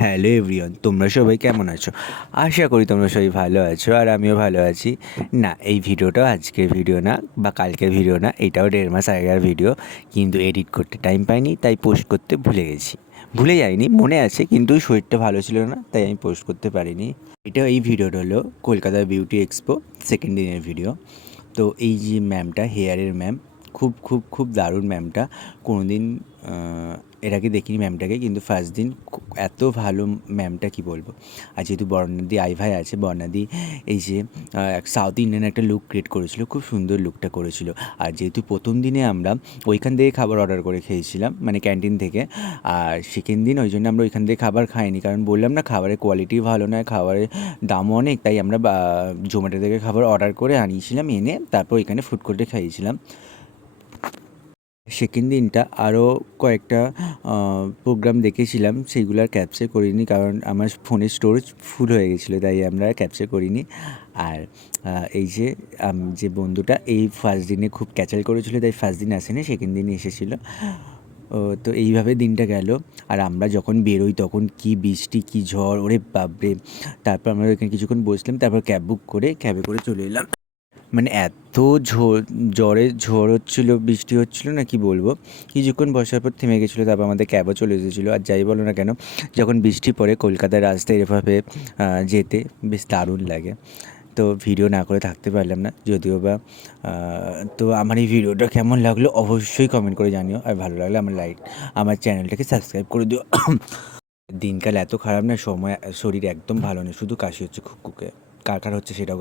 Hello everyone, তোমরা সবাই কেমন আছো? আশা করি তোমরা সবাই ভালো আছো আর আমিও ভালো আছি। না, এই ভিডিওটাও আজকের ভিডিও না বা কালকের ভিডিও না, এটাও 1.5 মাস আগেকার ভিডিও। কিন্তু এডিট করতে টাইম পাইনি, তাই পোস্ট করতে ভুলে গেছি। ভুলে যাইনি, মনে আছে, কিন্তু শরীরটা ভালো ছিল না, তাই আমি পোস্ট করতে পারিনি। এই ভিডিওটা হলো কলকাতা বিউটি এক্সপো সেকেন্ড দিনের ভিডিও। তো এই যে ম্যামটা, হেয়ারের ম্যাম, খুব খুব খুব দারুণ ম্যামটা। কোনো দিন এর আগে দেখিনি ম্যামটাকে, কিন্তু ফার্স্ট দিন এত ভালো ম্যামটা, কি বলবো। আর যেহেতু বর্ণাদি আইভাই আছে, বর্ণাদি এই যে সাউথ ইন্ডিয়ান একটা লুক ক্রিয়েট করেছিল, খুব সুন্দর লুকটা করেছিল। আর যেহেতু প্রথম দিনে আমরা ওইখান থেকে খাবার অর্ডার করে খেয়েছিলাম, মানে ক্যান্টিন থেকে। আর সেকেন্ড দিন ওই জন্য আমরা ওইখান থেকে খাবার খাইনি, কারণ বললাম না, খাবারের কোয়ালিটি ভালো নয়, খাবারের দামও অনেক, তাই আমরা জোম্যাটো থেকে খাবার অর্ডার করে আনিয়েছিলাম, এনে তারপর এখানে ফুড কোর্টে খাইয়েছিলাম। সেকেন্ড দিনটা আরও কয়েকটা প্রোগ্রাম দেখেছিলাম, সেইগুলো আর ক্যাপচার করিনি, কারণ আমার ফোনের স্টোরেজ ফুল হয়ে গেছিলো, তাই আমরা ক্যাপচার করিনি। আর এই যে যে বন্ধুটা এই ফার্স্ট দিনে খুব ক্যাচাল করেছিল, তাই ফার্স্ট দিন আসেনি, সেকেন্ড দিনে এসেছিলো। তো এইভাবে দিনটা গেল। আর আমরা যখন বেরোই তখন কি বৃষ্টি, কি ঝড়, ওরে বাপরে! তারপর আমরা ওইখানে কিছুক্ষণ বসলাম, তারপর ক্যাব বুক করে ক্যাবে করে চলে এলাম। মানে এত ঝড় হচ্ছিলো, বৃষ্টি হচ্ছিলো, না কি বলবো। কিছুক্ষণ বসার পর থেমে গেছিলো, তারপর আমাদের ক্যাবও চলে এসেছিলো। আর যাই বলো না কেন, যখন বৃষ্টি পড়ে কলকাতার রাস্তায় এভাবে যেতে বেশ দারুণ লাগে। তো ভিডিও না করে থাকতে পারলাম না, যদিও বা। তো আমার এই ভিডিওটা কেমন লাগলো অবশ্যই কমেন্ট করে জানিও, আর ভালো লাগলে আমার চ্যানেলটাকে সাবস্ক্রাইব করে দিও। দিনকাল এত খারাপ না, শরীর একদম ভালো নেই, শুধু কাশি হচ্ছে খুকুকে। কার কার হচ্ছে সেটাও